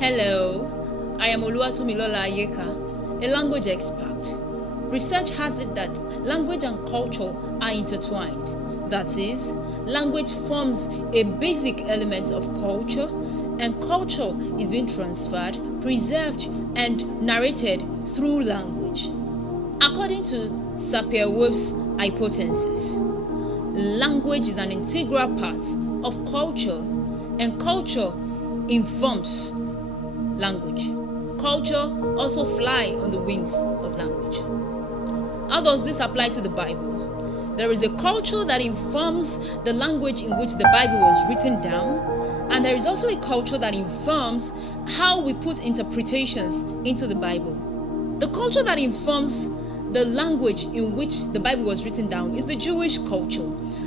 Hello, I am Oluwatomilola Ayeka, a language expert. Research has it that language and culture are intertwined. That is, language forms a basic element of culture, and culture is being transferred, preserved, and narrated through language. According to Sapir-Whorf's hypothesis, language is an integral part of culture, and culture informs language. Culture also flies on the wings of language. How does this apply to the Bible? There is a culture that informs the language in which the Bible was written down, and there is also a culture that informs how we put interpretations into the Bible. The culture that informs the language in which the Bible was written down is the Jewish culture.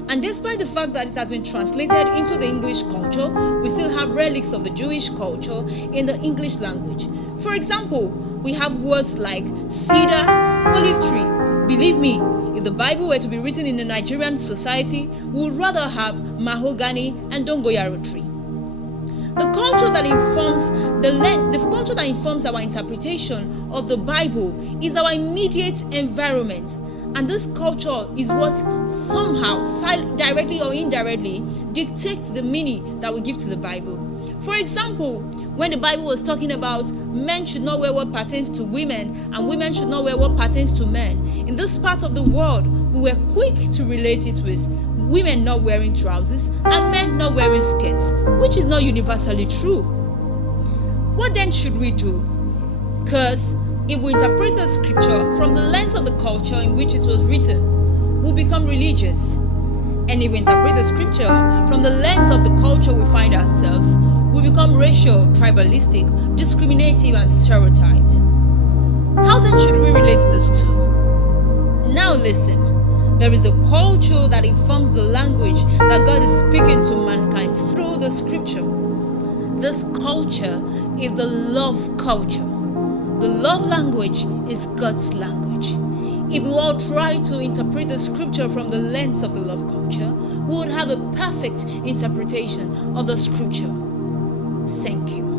And despite the fact that it has been translated into the English culture, we still have relics of the Jewish culture in the English language. For example, we have words like cedar, olive tree. Believe me, if the Bible were to be written in a Nigerian society, we would rather have mahogany and dongoyaro tree. The culture that informs our interpretation of the Bible is our immediate environment. And this culture is what somehow, directly or indirectly, dictates the meaning that we give to the Bible. For example, when the Bible was talking about men should not wear what pertains to women and women should not wear what pertains to men, in this part of the world, we were quick to relate it with women not wearing trousers and men not wearing skirts, which is not universally true. What then should we do? Because if we interpret the scripture from the lens of the culture in which it was written, we'll become religious. And if we interpret the scripture from the lens of the culture we find ourselves, we'll become racial, tribalistic, discriminative, and stereotyped. How then should we relate this to? Now listen, there is a culture that informs the language that God is speaking to mankind through the scripture. This culture is the love culture. The love language is God's language. If we all try to interpret the scripture from the lens of the love culture, we would have a perfect interpretation of the scripture. Thank you.